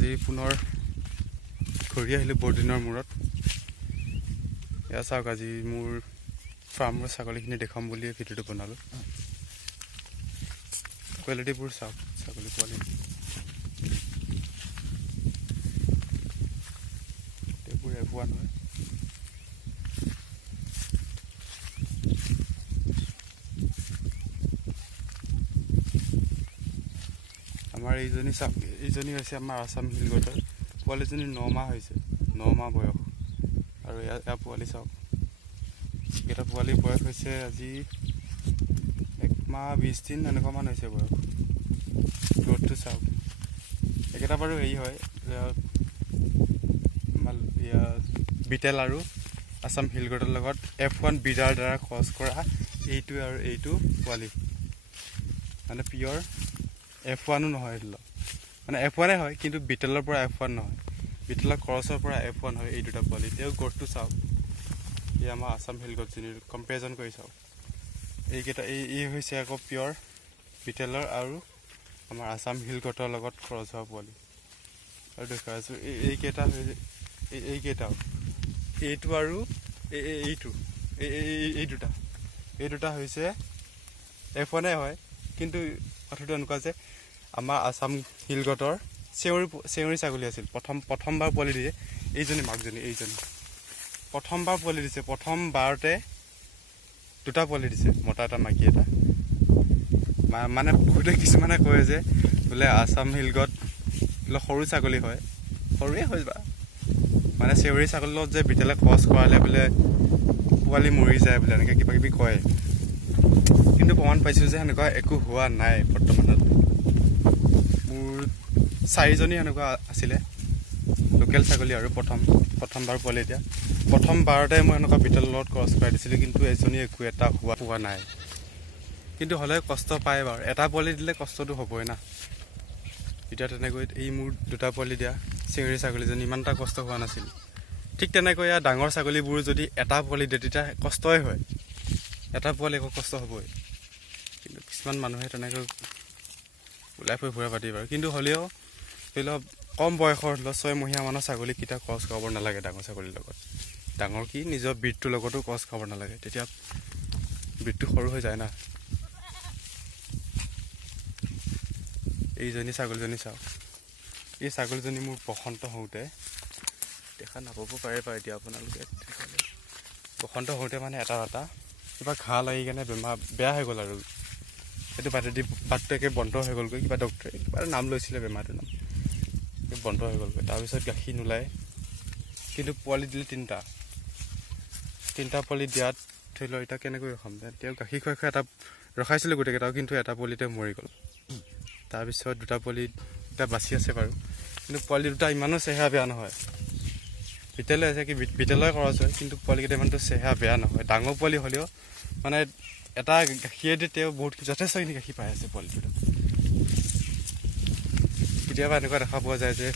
আজি পুনৰ ঘূৰি আহিলোঁ বহুত দিনৰ মূৰত। এয়া চাওক, আজি মোৰ ফাৰ্মৰ ছাগলীখিনি দেখাম বুলিয়ে ভিডিঅ'টো বনালোঁ। কোৱালিটিবোৰ চাওক, ছাগলী পোৱালি এইবোৰ F1 হয়। আমাৰ এইজনী হৈছে আমাৰ আছাম হিলগটৰ পোৱালিজনী 9 মাহ হৈছে, 9 মাহ বয়স। আৰু এয়া পোৱালি চাওক, এইকেইটা পোৱালি বয়স হৈছে আজি 1 মাহ 20 দিন এনেকুৱামান হৈছে বয়স। গ্ৰথটো চাওক, এইকেইটা বাৰু হেৰি হয় বিটেল আৰু আছাম হিলগটৰ লগত F1 ব্ৰিডাৰ দ্বাৰা ক্ৰছ কৰা এইটো আৰু এইটো পোৱালি, মানে পিয়ৰ F1ও নহয়। এইটো মানে F1 হয়, কিন্তু বিটেলৰ পৰা F1 নহয়, বিটেলৰ ক্ৰছৰ পৰা F1 হয় এই দুটা পোৱালি। তেওঁ গ্ৰথটো চাওক, এই আমাৰ আছাম হিলগটজনীৰ কম্পেৰিজন কৰি চাওক। এইকেইটা এই হৈছে আকৌ পিয়ৰ বিটেলৰ আৰু আমাৰ আছাম হিলগটৰ লগত ক্ৰছ হোৱা পোৱালি। আৰু দেখুৱাই আছোঁ এইকেইটা হৈছে এইকেইটাও, এইটো আৰু এইটো এই দুটা হৈছে F1 হয়। কিন্তু কথাটো এনেকুৱা যে আমাৰ আছাম হিলগটৰ চেউৰী ছাগলী আছিল, প্ৰথমবাৰ পোৱালি দিছে। এইজনী মাকজনী, এইজনী প্ৰথমবাৰ পোৱালি দিছে, প্ৰথমবাৰতে দুটা পোৱালি দিছে, মতা এটা মাইকী এটা। মানে বহুতে কিছুমানে কয় যে বোলে আছাম হিলগট সৰু ছাগলী হয়, সৰুৱে হয় বা মানে চেউৰী ছাগলীৰ লগত যে বিটেলে ক্ৰছ কৰালে বোলে পোৱালি মৰি যায় বোলে, এনেকৈ কিবা কিবি কয়। কিন্তু প্ৰমাণ পাইছোঁ যে সেনেকুৱা একো হোৱা নাই। বৰ্তমানত মোৰ 4জনী সেনেকুৱা আছিলে লোকেল ছাগলী, আৰু প্ৰথমবাৰ পোৱালি। এতিয়া প্ৰথমবাৰতে মই এনেকুৱা বিটেলৰ লগত ক্ৰছ কৰাই দিছিলোঁ, কিন্তু এজনী একো এটা হোৱা নাই। কিন্তু হ'লেও কষ্ট পায় বাৰু, এটা পোৱালি দিলে কষ্টটো হ'বই না। এতিয়া তেনেকৈ এই মোৰ দুটা পোৱালি দিয়া চেউৰী ছাগলীজনী ইমান এটা কষ্ট হোৱা নাছিল। ঠিক তেনেকৈ ইয়াৰ ডাঙৰ ছাগলীবোৰ যদি এটা পোৱালি দিয়ে তেতিয়া কষ্টই হয়, এটা পোৱালি একো কষ্ট হ'বই। কিন্তু কিছুমান মানুহে তেনেকৈ ওলাই ফুৰি ফুৰা পাতি বাৰু। কিন্তু হ'লেও ধৰি লওক কম বয়সৰ 6 মহীয়ামানৰ ছাগলীকেইটা ক্ৰছ কৰাব নালাগে ডাঙৰ ছাগলীৰ লগত। ডাঙৰ কি নিজৰ ব্ৰিডটোৰ লগতো ক্ৰছ কৰাব নালাগে, তেতিয়া ব্ৰিডটো সৰু হৈ যায় না। এইজনী ছাগলীজনী চাওক, এই ছাগলীজনী মোৰ বসন্ত হওঁতে দেখা নাপাব পাৰে এতিয়া আপোনালোকে। বসন্ত হওঁতে মানে এটা কিবা ঘাঁ লাগি কেনে বেয়া হৈ গ'ল, আৰু সেইটো বাটটো একে বন্ধ হৈ গ'লগৈ। কিবা ডক্টৰে কিবা নাম লৈছিলে, বেমাৰটোৰ নাম বন্ধ হৈ গ'লগৈ। তাৰপিছত গাখীৰ নোলায়, কিন্তু পোৱালি দিলে তিনিটা পোৱালি দিয়াত ধৰি লওক এতিয়া কেনেকৈ ৰখাম। তেওঁ গাখীৰ খুৱাই এটা ৰখাইছিলোঁ গোটেইকেইটাও, কিন্তু এটা পোৱালিতে মৰি গ'ল। তাৰপিছত দুটা পোৱালি এটা বাচি আছে বাৰু, কিন্তু পোৱালি দুটা ইমানো চেহেৰা বেয়া নহয়। বিটেলে আছে কি বিটেলৰ খৰচ হয়, কিন্তু পোৱালিকেইটা ইমানটো চেহেৰা বেয়া নহয়। ডাঙৰ পোৱালি হ'লেও মানে এটা গাখীৰেদি তেওঁ যথেষ্টখিনি গাখীৰ পাই আছে পোৱালি দুটা। কেতিয়াবা এনেকুৱা দেখা পোৱা যায় যে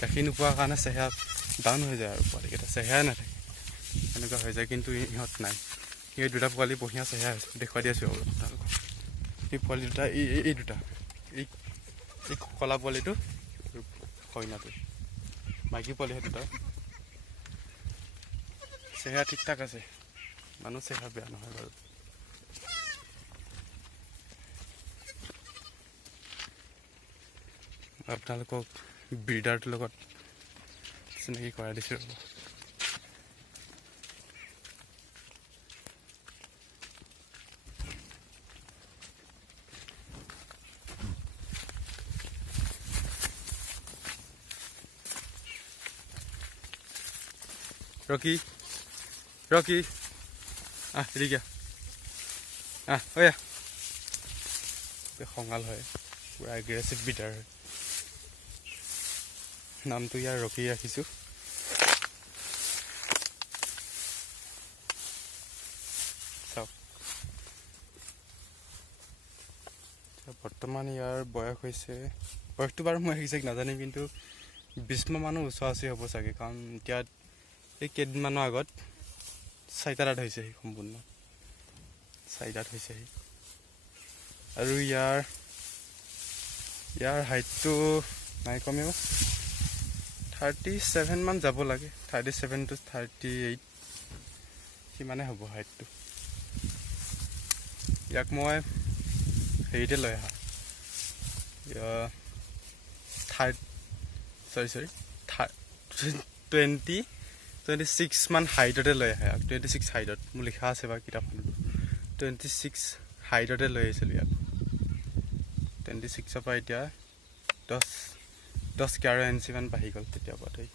গাখীৰ নোপোৱাৰ কাৰণে চেহেৰা ডাউন হৈ যায়, আৰু পোৱালিকেইটা চেহেৰাই নাথাকে, এনেকুৱা হৈ যায়। কিন্তু ইহঁত নাই, এই দুটা পোৱালি বঢ়িয়া চেহেৰা হৈছে, দেখুৱাই দি আছোঁ অলপ আপোনালোকক। এই পোৱালি দুটা এই দুটা এই কলা পোৱালিটো কইনাটো মাইকী পোৱালিহে দুটা, চেহেৰা ঠিক ঠাক আছে, মানুহ চেহেৰা বেয়া নহয় বাৰু। আপোনালোকক ব্ৰিডাৰটোৰ লগত চিনাকি কৰাই দিছোঁ। ৰকি এদিকে অয়া খঙাল হয়, পুৰা এগ্ৰেছিভ বিটাৰ হয়। নামটো ইয়াৰ ৰকি ৰাখিছোঁ। চাওক, বৰ্তমান ইয়াৰ বয়সটো বাৰু মই এক্সেক্ট নাজানিম, কিন্তু 20 মাহ মানৰ ওচৰা-ওচৰি হ'ব চাগে। কাৰণ এতিয়া এই কেইদিনমানৰ আগত 4টা দাঁত হৈছেহি, সম্পূৰ্ণ 4 দাঁত হৈছেহি। আৰু ইয়াৰ ইয়াৰ হাইটটো নাই কমেও 37 মান যাব লাগে, 37 to 38 সিমানে হ'ব হাইটটো। ইয়াক মই হেৰিতে লৈ আহা 26 মান হাইটতে লৈ আহে। 26 হাইটত মোৰ লিখা আছে বা কিতাপখনত 26 হাইটতে লৈ আহিছিলোঁ ইয়াক। 26ৰ পৰা এতিয়া 10-11 ইঞ্চি মান বাঢ়ি গ'ল তেতিয়াৰ পৰা ধৰি।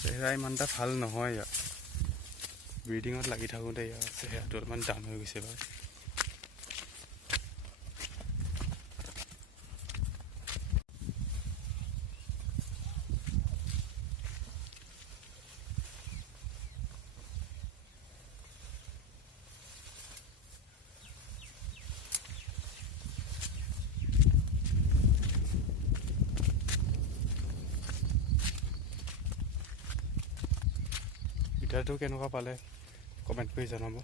চেহেৰা ইমান এটা ভাল নহয় ইয়াৰ। ব্ৰিডিঙত লাগি থাকোঁতে ইয়াৰ চেহেৰাটো অলপমান ডাউন হৈ গৈছে বাৰু। ভিডিঅ'টো কেনেকুৱা পালে কমেণ্ট কৰি জনাব।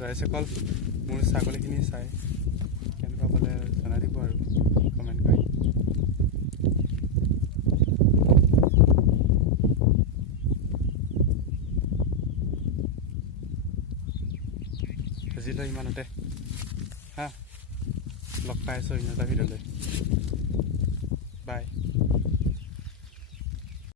ৰাইজসকল মোৰ ছাগলীখিনি চাই কেনেকুৱা পালে জনাই দিব আৰু কমেণ্ট কৰি। আজিলৈ ইমানতে লগ পাই আছোঁ অন্য এটা ভিডিঅ'লৈ। বাই।